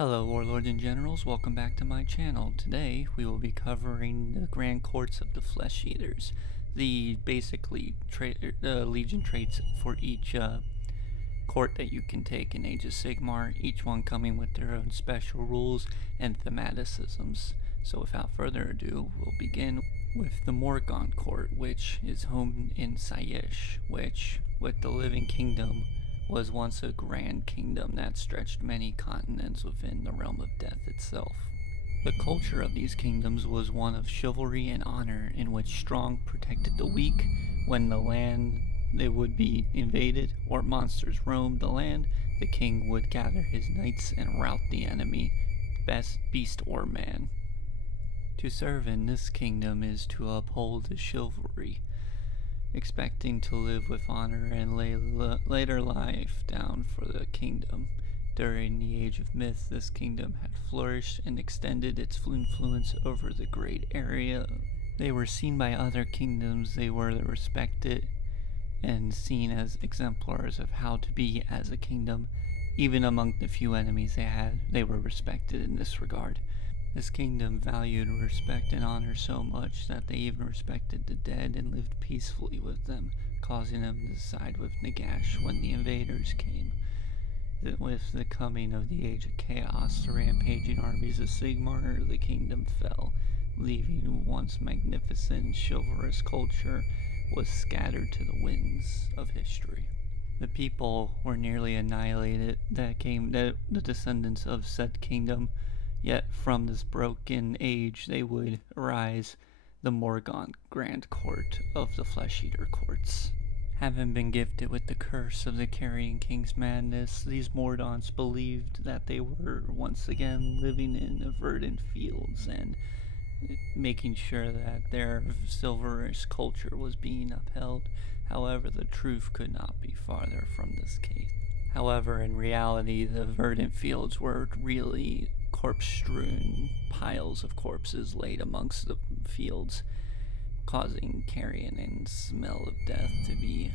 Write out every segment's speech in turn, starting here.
Hello Warlords and Generals, welcome back to my channel. Today we will be covering the Grand Courts of the Flesh Eaters, the Legion traits for each court that you can take in Age of Sigmar, each one coming with their own special rules and thematicisms. So without further ado, we'll begin with the Morgon Court, which is home in Siesh, which, with the Living Kingdom, was once a grand kingdom that stretched many continents within the realm of death itself. The culture of these kingdoms was one of chivalry and honor, in which strong protected the weak. When the land they would be invaded or monsters roamed the land, the king would gather his knights and rout the enemy, best beast or man. To serve in this kingdom is to uphold the chivalry, expecting to live with honor and lay later life down for the kingdom. During the Age of Myth, this kingdom had flourished and extended its influence over the great area. They were seen by other kingdoms, they were respected and seen as exemplars of how to be as a kingdom. Even among the few enemies they had, they were respected in this regard. This kingdom valued respect and honor so much that they even respected the dead and lived peacefully with them, causing them to side with Nagash when the invaders came. With the coming of the Age of Chaos, the rampaging armies of Sigmar, the kingdom fell, leaving once magnificent and chivalrous culture was scattered to the winds of history. The people were nearly annihilated the descendants of said kingdom. Yet from this broken age they would arise, the Morgon Grand Court of the Flesh Eater Courts. Having been gifted with the curse of the Carrion King's madness, these Mordants believed that they were once again living in verdant fields and making sure that their chivalrous culture was being upheld. However, the truth could not be farther from this case. However, in reality, the verdant fields were really corpse-strewn piles of corpses laid amongst the fields, causing carrion and smell of death to be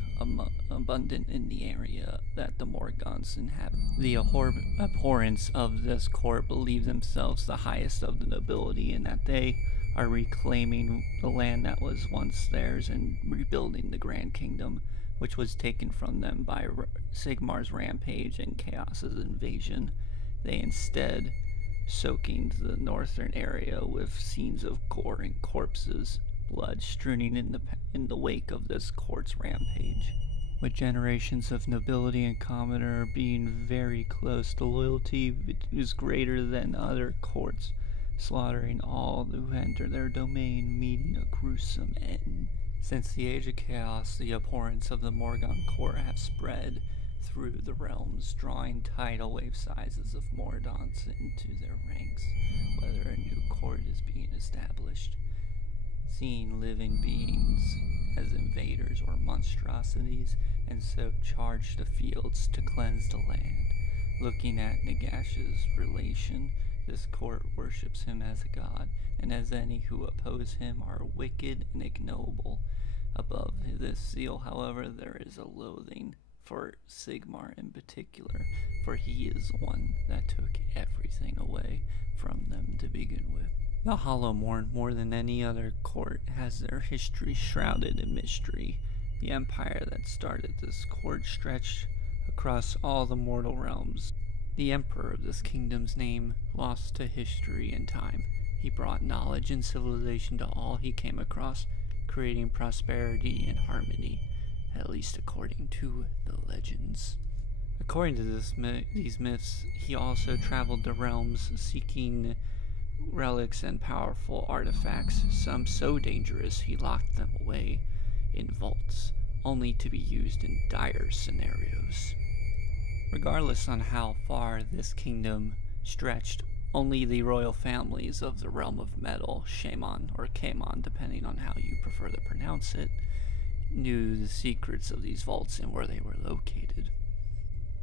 abundant in the area that the Morgons inhabit. The abhorrence of this court believe themselves the highest of the nobility, and that they are reclaiming the land that was once theirs and rebuilding the Grand Kingdom, which was taken from them by Sigmar's rampage and Chaos's invasion. They instead soaking the northern area with scenes of gore and corpses, blood strewing in the wake of this court's rampage. With generations of nobility and commoner being very close, the loyalty is greater than other courts, slaughtering all who enter their domain, meeting a gruesome end. Since the Age of Chaos, the abhorrence of the Morgon Court have spread through the realms, drawing tidal wave sizes of Mordants into their ranks, whether a new court is being established. Seeing living beings as invaders or monstrosities, and so charge the fields to cleanse the land. Looking at Nagash's relation, this court worships him as a god, and as any who oppose him are wicked and ignoble. Above this zeal, however, there is a loathing for Sigmar in particular, for he is one that took everything away from them to begin with. The Hollowmourne, more than any other court, has their history shrouded in mystery. The empire that started this court stretched across all the mortal realms. The emperor of this kingdom's name lost to history and time. He brought knowledge and civilization to all he came across, creating prosperity and harmony, at least according to the legends. According to these myths, he also traveled the realms seeking relics and powerful artifacts, some so dangerous he locked them away in vaults, only to be used in dire scenarios. Regardless on how far this kingdom stretched, only the royal families of the realm of metal, Shaman or Kamon, depending on how you prefer to pronounce it, knew the secrets of these vaults and where they were located.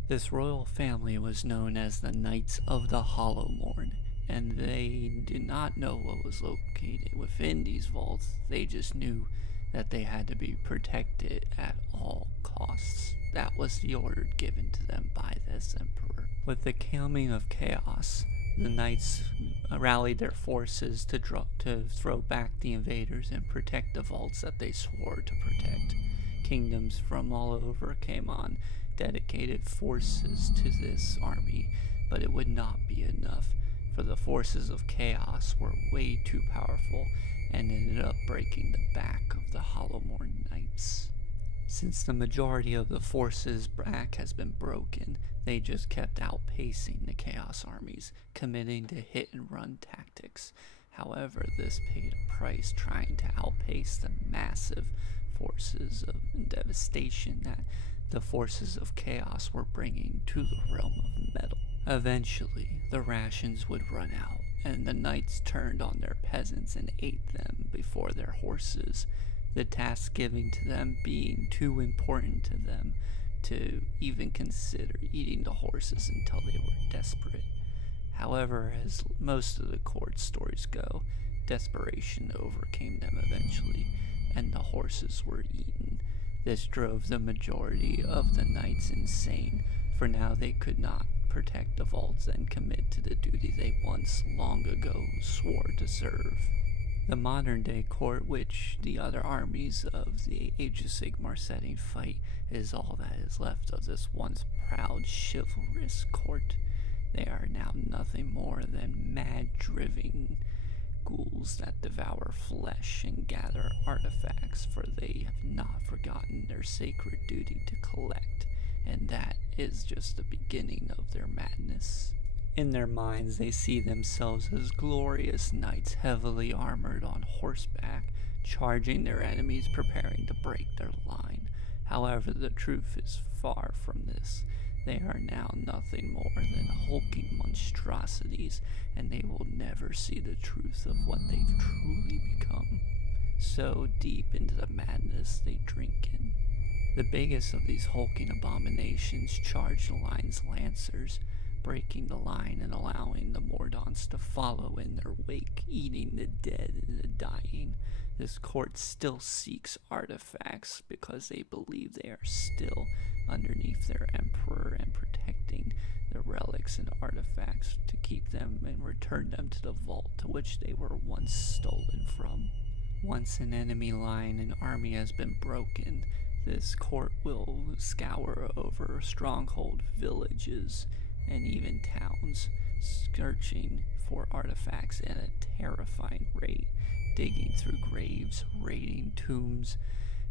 This royal family was known as the Knights of the Hollowmourne, and they did not know what was located within these vaults. They just knew that they had to be protected at all costs. That was the order given to them by this emperor. With the coming of chaos, The knights rallied their forces to throw back the invaders and protect the vaults that they swore to protect. Kingdoms from all over came on, dedicated forces to this army, but it would not be enough, for the forces of chaos were way too powerful and ended up breaking the back of the Hollowmore Knights. Since the majority of the forces' back has been broken, they just kept outpacing the Chaos armies, committing to hit-and-run tactics. However, this paid a price trying to outpace the massive forces of devastation that the forces of Chaos were bringing to the realm of metal. Eventually, the rations would run out, and the knights turned on their peasants and ate them before their horses, the task given to them being too important to them to even consider eating the horses until they were desperate. However, as most of the court stories go, desperation overcame them eventually, and the horses were eaten. This drove the majority of the knights insane, for now they could not protect the vaults and commit to the duty they once long ago swore to serve. The modern-day court, which the other armies of the Age of Sigmar setting fight, is all that is left of this once proud, chivalrous court. They are now nothing more than mad-driven ghouls that devour flesh and gather artifacts, for they have not forgotten their sacred duty to collect, and that is just the beginning of their madness. In their minds, they see themselves as glorious knights heavily armored on horseback, charging their enemies, preparing to break their line. However, the truth is far from this. They are now nothing more than hulking monstrosities, and they will never see the truth of what they've truly become. So deep into the madness they drink in. The biggest of these hulking abominations charged the line's lancers, breaking the line and allowing the Mordants to follow in their wake, eating the dead and the dying. This court still seeks artifacts because they believe they are still underneath their emperor and protecting the relics and artifacts to keep them and return them to the vault to which they were once stolen from. Once an enemy line and army has been broken, this court will scour over stronghold villages and even towns, searching for artifacts at a terrifying rate, digging through graves, raiding tombs.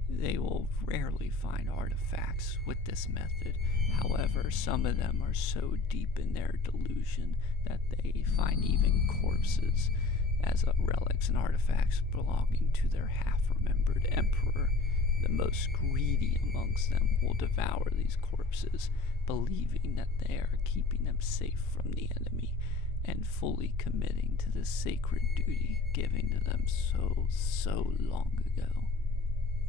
They will rarely find artifacts with this method. However, some of them are so deep in their delusion that they find even corpses as relics and artifacts belonging to their half-remembered emperor. The most greedy amongst them will devour these corpses, believing that they are keeping them safe from the enemy, and fully committing to the sacred duty given to them so long ago.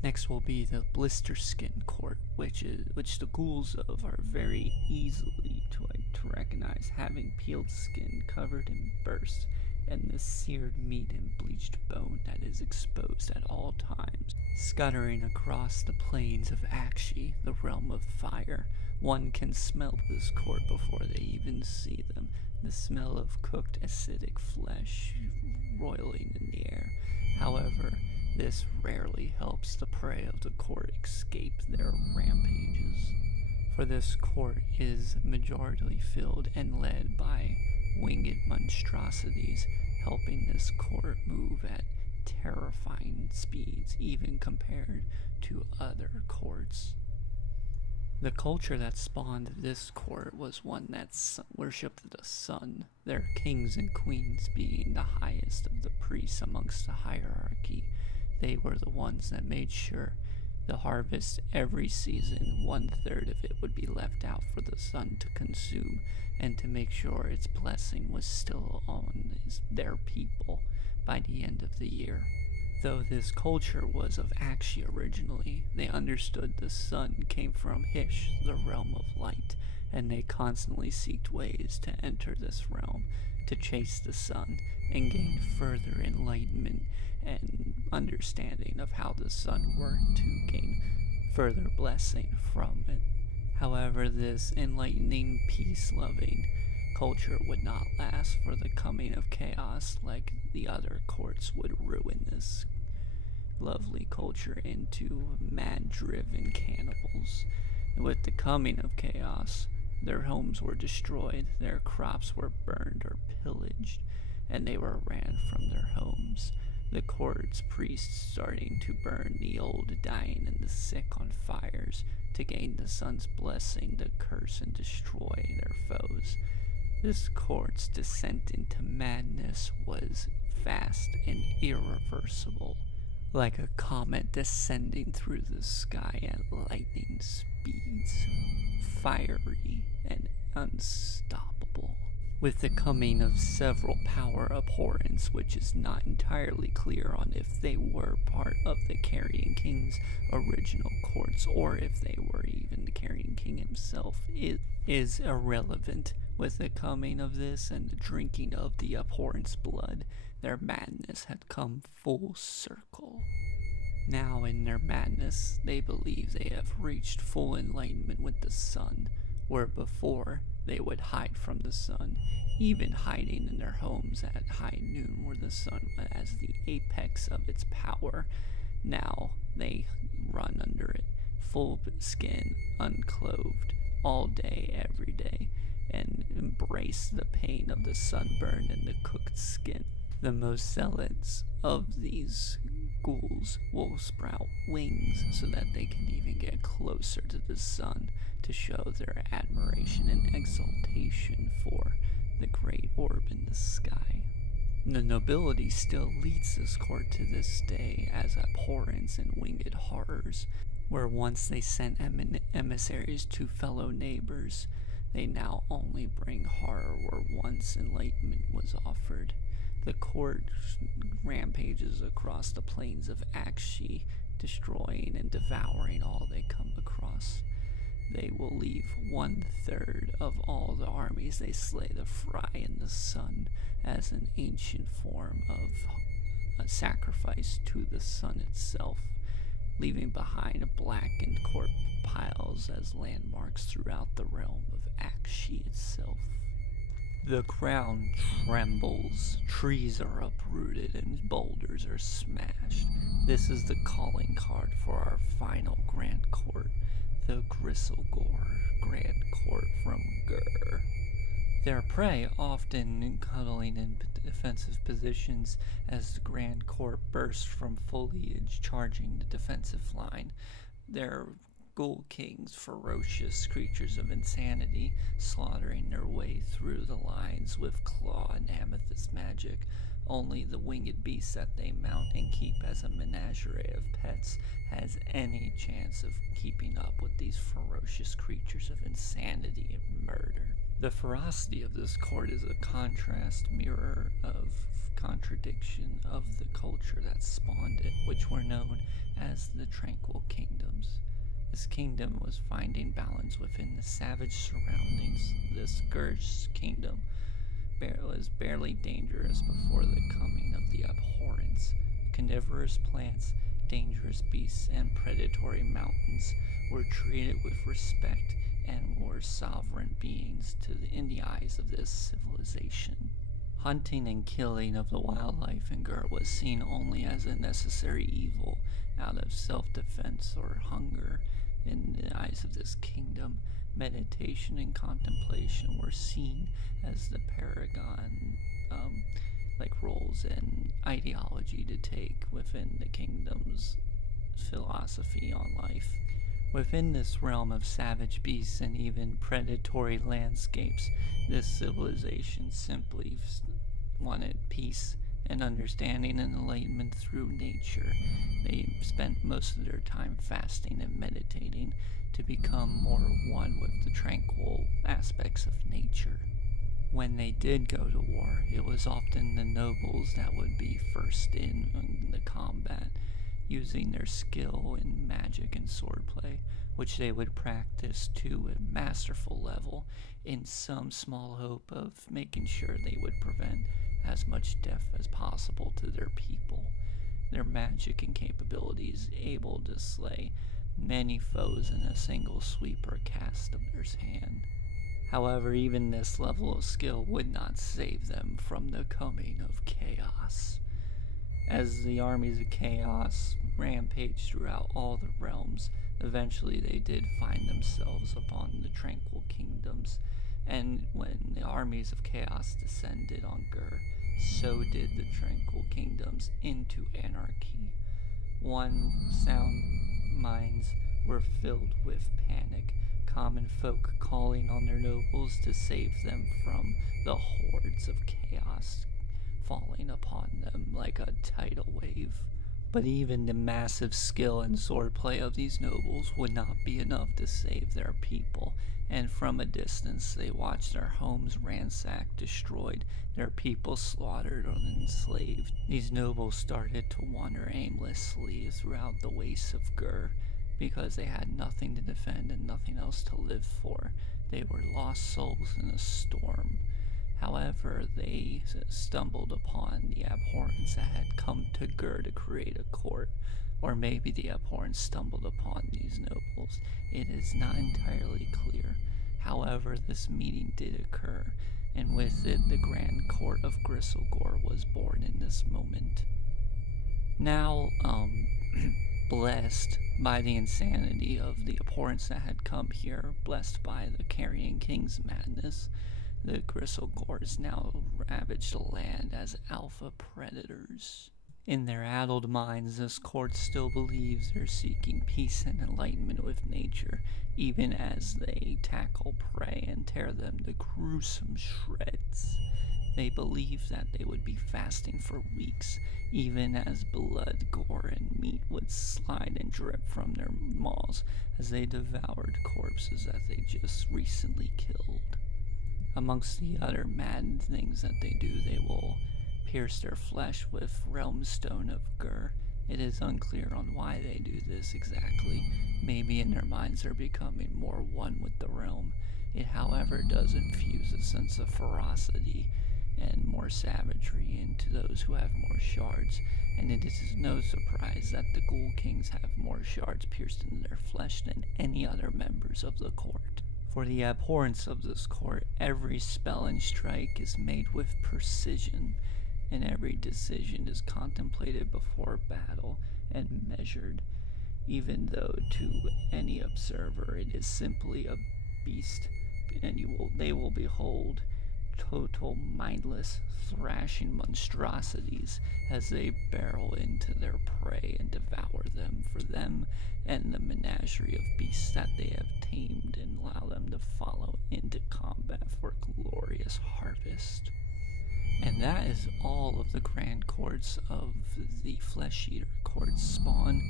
Next will be the Blister Skin Court, which the ghouls of are very easily to recognize, having peeled skin covered in bursts, and the seared meat and bleached bone that is exposed at all times, scuttering across the plains of Akshi, the realm of fire. One can smell this court before they even see them, the smell of cooked acidic flesh roiling in the air. However, this rarely helps the prey of the court escape their rampages, for this court is majority filled and led by winged monstrosities, helping this court move at terrifying speeds, even compared to other courts. The culture that spawned this court was one that worshipped the sun, their kings and queens being the highest of the priests amongst the hierarchy. They were the ones that made sure the harvest every season, 1/3 of it would be left out for the sun to consume, and to make sure its blessing was still on their people by the end of the year. Though this culture was of Akshi originally, they understood the sun came from Hish, the realm of light, and they constantly seeked ways to enter this realm, to chase the sun, and gain further enlightenment and understanding of how the sun worked to gain further blessing from it. However, this enlightening, peace-loving culture would not last, for the coming of chaos, like the other courts, would ruin this lovely culture into mad-driven cannibals. And with the coming of chaos, their homes were destroyed, their crops were burned or pillaged, and they were ran from their homes. The court's priests starting to burn the old, dying, and the sick on fires to gain the sun's blessing to curse and destroy their foes. This court's descent into madness was fast and irreversible, like a comet descending through the sky at lightning speeds, fiery and unstoppable. With the coming of several power abhorrents, which is not entirely clear on if they were part of the Carrion King's original courts or if they were even the Carrion King himself, is irrelevant. With the coming of this and the drinking of the abhorrent's blood, their madness had come full circle. Now in their madness, they believe they have reached full enlightenment with the sun, where before they would hide from the sun, even hiding in their homes at high noon where the sun was as the apex of its power. Now they run under it, full skin, unclothed, all day, every day, and embrace the pain of the sunburn and the cooked skin. The most zealots of these ghouls will sprout wings so that they can even get closer to the sun to show their admiration and exaltation for the great orb in the sky. The nobility still leads this court to this day as abhorrence and winged horrors, where once they sent emissaries to fellow neighbors, they now only bring horror where once enlightenment was offered. The court rampages across the plains of Akshi, destroying and devouring all they come across. They will leave 1/3 of all the armies they slay the fry in the sun as an ancient form of a sacrifice to the sun itself, leaving behind blackened corpse piles as landmarks throughout the realm of Akshi itself. The ground trembles, trees are uprooted, and boulders are smashed. This is the calling card for our final Grand Court, the Gristlegore Grand Court from Gur. Their prey often cuddling in defensive positions as the Grand Court bursts from foliage, charging the defensive line. Their Ghoul Kings, ferocious creatures of insanity, slaughtering their way through the lines with claw and amethyst magic. Only the winged beast that they mount and keep as a menagerie of pets has any chance of keeping up with these ferocious creatures of insanity and murder. The ferocity of this court is a contrast mirror of contradiction of the culture that spawned it, which were known as the Tranquil Kingdoms. This kingdom was finding balance within the savage surroundings. This Gur's kingdom was barely dangerous before the coming of the abhorrents. Carnivorous plants, dangerous beasts, and predatory mountains were treated with respect and were sovereign beings in the eyes of this civilization. Hunting and killing of the wildlife in Gur was seen only as a necessary evil out of self-defense or hunger. In the eyes of this kingdom, meditation and contemplation were seen as the paragon roles and ideology to take within the kingdom's philosophy on life. Within this realm of savage beasts and even predatory landscapes, this civilization simply wanted peace and understanding and enlightenment through nature. They spent most of their time fasting and meditating to become more one with the tranquil aspects of nature. When they did go to war, it was often the nobles that would be first in the combat, using their skill in magic and swordplay, which they would practice to a masterful level in some small hope of making sure they would prevent as much death as possible to their people. Their magic and capabilities able to slay many foes in a single sweep or cast of their hand. However, even this level of skill would not save them from the coming of chaos. As the armies of chaos rampaged throughout all the realms, eventually they did find themselves upon the tranquil kingdoms, and when the armies of chaos descended on Gur, so did the tranquil kingdoms into anarchy. Sound minds were filled with panic, common folk calling on their nobles to save them from the hordes of chaos falling upon them like a tidal wave. But even the massive skill and swordplay of these nobles would not be enough to save their people, and from a distance they watched their homes ransacked, destroyed, their people slaughtered or enslaved. These nobles started to wander aimlessly throughout the wastes of Gur, because they had nothing to defend and nothing else to live for. They were lost souls in a storm. However, they stumbled upon the abhorrents that had come to Gur to create a court, or maybe the abhorrents stumbled upon these nobles. It is not entirely clear. However, this meeting did occur, and with it the Grand Court of Gristlegore was born in this moment. Now, blessed by the insanity of the abhorrents that had come here, blessed by the Carrion King's madness, the Gristlegores now ravage the land as alpha predators. In their addled minds, this court still believes they're seeking peace and enlightenment with nature, even as they tackle prey and tear them to gruesome shreds. They believe that they would be fasting for weeks, even as blood, gore, and meat would slide and drip from their maws as they devoured corpses that they just recently killed. Amongst the other mad things that they do, they will pierce their flesh with realm stone of Gur. It is unclear on why they do this exactly. Maybe in their minds they're becoming more one with the realm. It, however, does infuse a sense of ferocity and more savagery into those who have more shards, and it is no surprise that the Ghoul Kings have more shards pierced into their flesh than any other members of the court. For the abhorrence of this court, every spell and strike is made with precision, and every decision is contemplated before battle and measured, even though to any observer it is simply a beast, and they will behold total mindless thrashing monstrosities as they barrel into their prey and devour them for them and the menagerie of beasts that they have tamed, and allow them to follow into combat for glorious harvest. And that is all of the grand courts of the Flesh Eater courts spawn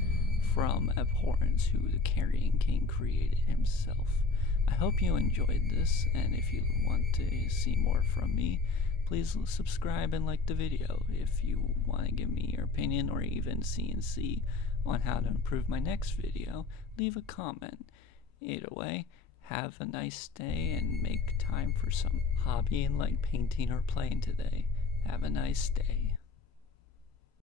from abhorrence who the Carrion King created himself. I hope you enjoyed this, and if you want to see more from me, please subscribe and like the video. If you want to give me your opinion or even C&C on how to improve my next video, leave a comment. Either way, have a nice day and make time for some hobbying like painting or playing today. Have a nice day.